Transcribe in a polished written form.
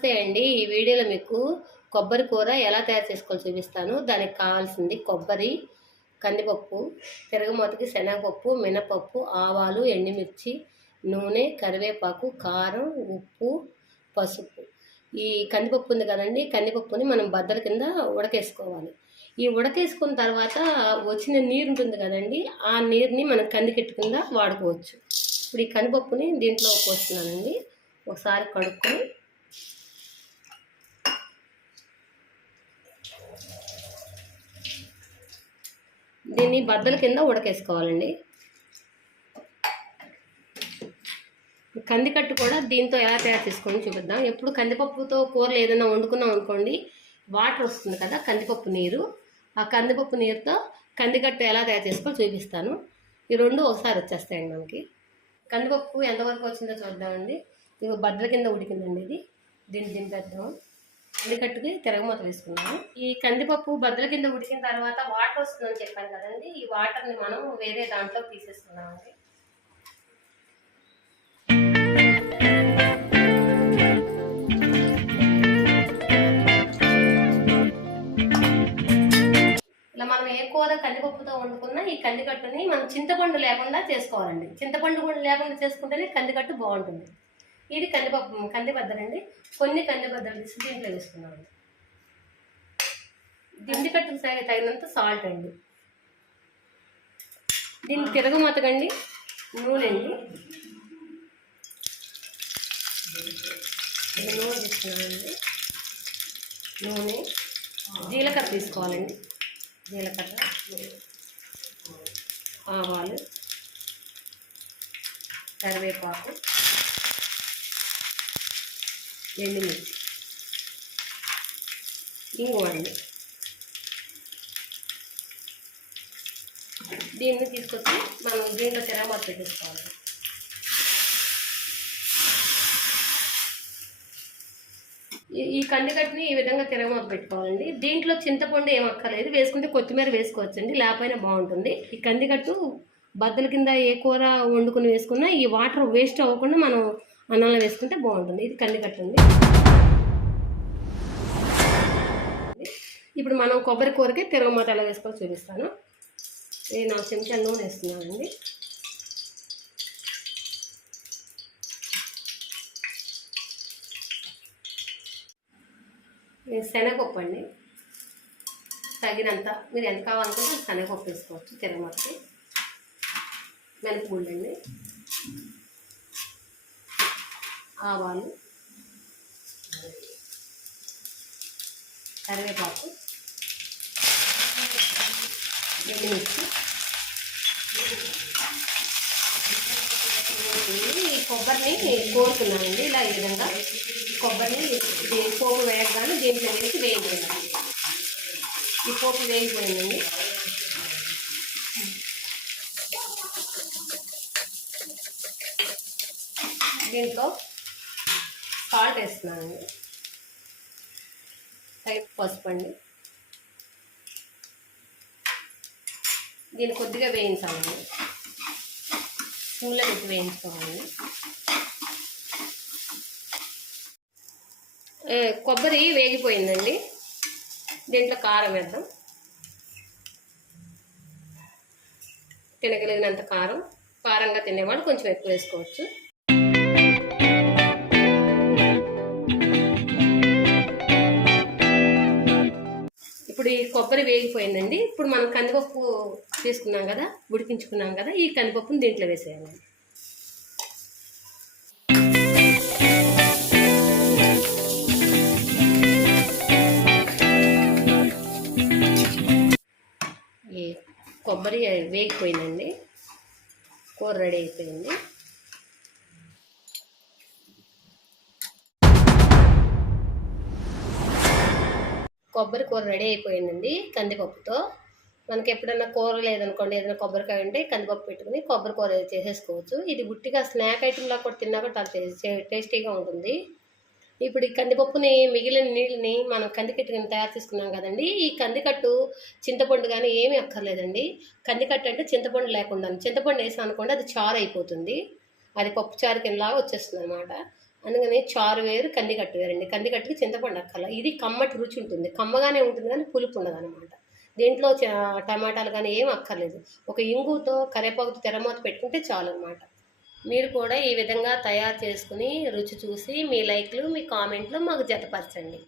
నమస్తే అండి. ఈ వీడియోలో మీకు కొబ్బరి కూర ఎలా తయారు చేసుకోవాలో చూపిస్తాను. దానికి కావాల్సింది కొబ్బరి, కందిపప్పు, తిరగమాతకి శనగపప్పు, మినపప్పు, ఆవాలు, ఎండుమిర్చి, నూనె, కరివేపాకు, కారం, ఉప్పు, పసుపు. ఈ కందిపప్పు ఉంది కదండి, కందిపప్పుని మనం బద్దల కింద ఉడకేసుకోవాలి. ఈ ఉడకేసుకున్న తర్వాత వచ్చిన నీరు ఉంటుంది కదండి, ఆ నీరుని మనం కందికెట్టు కింద వాడుకోవచ్చు. ఇప్పుడు ఈ కందిపప్పుని దీంట్లో పోస్తున్నానండి. ఒకసారి కడుక్కొని దీన్ని బద్దల కింద ఉడకేసుకోవాలండి. కందికట్టు కూడా దీంతో ఎలా తయారు చేసుకొని చూపిద్దాం. ఎప్పుడు కందిపప్పుతో కూరలు ఏదైనా వండుకున్నాం అనుకోండి, వాటర్ వస్తుంది కదా కందిపప్పు నీరు, ఆ కందిపప్పు నీరుతో కందికట్టు ఎలా తయారు చేసుకోవాలో చూపిస్తాను. ఈ రెండు ఒకసారి వచ్చేస్తాయండి మనకి. కందిపప్పు ఎంతవరకు వచ్చిందో చూద్దామండి. ఇక బద్దల కింద ఉడికిందండి ఇది. దీన్ని దింపేద్దాం. కందికట్టుకి తిరగమూత వేసుకున్నాము. ఈ కందిపప్పు బద్దల కింద ఉడికిన తర్వాత వాటర్ వస్తుందని చెప్పాను కదండి, ఈ వాటర్ని మనం వేరే దాంట్లో తీసేసుకున్నామండి. ఇలా మనం ఏ కూర కందిపప్పుతో వండుకున్నా ఈ కందికట్టుని మనం చింతపండు లేకుండా చేసుకోవాలండి. చింతపండు కూడా లేకుండా చేసుకుంటేనే కందికట్టు బాగుంటుంది. ఇది కందిబద్దలండి. కొన్ని కందిబద్దలు తీసి దీంట్లో వేసుకున్నామండి. దిండికట్టుకు తగినంత సాల్ట్ అండి. దీన్ని తిరగమతకండి, నూనె అండి. నూనె తీసుకున్నామండి. నూనె, జీలకర్ర తీసుకోవాలండి. జీలకర్ర, ఆవాలు, కరివేపాకు, ఎండుమిర్చి, ఇంగువ అండి. దీన్ని తీసుకొచ్చి మనం దీంట్లో తిరగమాత పెట్టేసుకోవాలి. ఈ కందికట్టుని ఈ విధంగా తిరగమాత పెట్టుకోవాలండి. దీంట్లో చింతపండు ఏం అక్కర్లేదు, వేసుకుంటే కొత్తిమీర వేసుకోవచ్చండి, లేకపోయినా బాగుంటుంది. ఈ కందికట్టు బద్దల కింద ఏ కూర వండుకుని వేసుకున్నా ఈ వాటర్ వేస్ట్ అవ్వకుండా మనం అన్నంలో వేసుకుంటే బాగుంటుంది. ఇది కందికట్టు అండి. ఇప్పుడు మనం కొబ్బరి కూరకి తిరగమాత ఎలా వేసుకోవాలో చూపిస్తాను. ఇది 4 చెంచాల నూనె వేస్తున్నానండి. శనగపప్పు అండి, తగినంత మీరు ఎంత కావాలనుకుంటే శనగపప్పు వేసుకోవచ్చు తిరగమాతకి. మినపగుళ్ళు అండి, ఆవాలు, కరివేపాకు, ఎండుమిర్చి. ఈ కొబ్బరిని కోరుకున్నానండి. ఇలా ఈ విధంగా కొబ్బరిని పోపు వేయగానే దీంట్లో వేసి వేయించాలి. ఈ పోపు వేగిపోయిందండి. దీంట్లో సాల్ట్ వేస్తున్నానండి, పసుపు అండి. దీన్ని కొద్దిగా వేయించాలండి, స్పూన్లో పెట్టి వేయించుకోవాలండి. కొబ్బరి వేగిపోయిందండి. దీంట్లో కారం వేద్దాం. తినగలిగినంత కారం, కారంగా తినేవాళ్ళు కొంచెం ఎక్కువ వేసుకోవచ్చు. ఇప్పుడు ఈ కొబ్బరి వేగిపోయిందండి. ఇప్పుడు మనం కందిపప్పు తీసుకున్నాం కదా, ఉడికించుకున్నాం కదా, ఈ కందిపప్పుని దీంట్లో వేసేయాలి. ఈ కొబ్బరి వేగిపోయిందండి, కూర రెడీ అయిపోయింది. కొబ్బరి కూర రెడీ అయిపోయిందండి కందిపప్పుతో. మనకి ఎప్పుడన్నా కూర లేదనుకోండి, ఏదైనా కొబ్బరికాయ ఉంటే కందిపప్పు పెట్టుకుని కొబ్బరి కూర చేసేసుకోవచ్చు. ఇది గుట్టిగా స్నాక్ ఐటెంలా కూడా తిన్నా కూడా చాలా టేస్టీగా ఉంటుంది. ఇప్పుడు ఈ కందిపప్పుని మిగిలిన నీళ్ళని మనం కందికట్టు కింద తయారు చేసుకున్నాం కదండి, ఈ కందికట్టు చింతపండు కానీ ఏమీ అక్కర్లేదండి. కందికట్టు అంటే చింతపండు లేకుండా, చింతపండు వేసాం అనుకోండి అది చారు అయిపోతుంది, అది పప్పు చారు కిందలాగా వచ్చేస్తుంది అనమాట. అందుకని చారు వేరు, కందికట్టు వేరండి. కందికట్టుకి చింతపండు అక్కర్ల. ఇది కమ్మటి రుచి ఉంటుంది. కమ్మగానే ఉంటుంది కానీ పులుపు ఉండదనమాట. దీంట్లో టమాటాలు కానీ ఏం అక్కర్లేదు. ఒక ఇంగుతో కరివేపాకుతో తెరమూత పెట్టుకుంటే చాలన్నమాట. మీరు కూడా ఈ విధంగా తయారు చేసుకుని రుచి చూసి మీ లైక్లు, మీ కామెంట్లు మాకు జతపరచండి.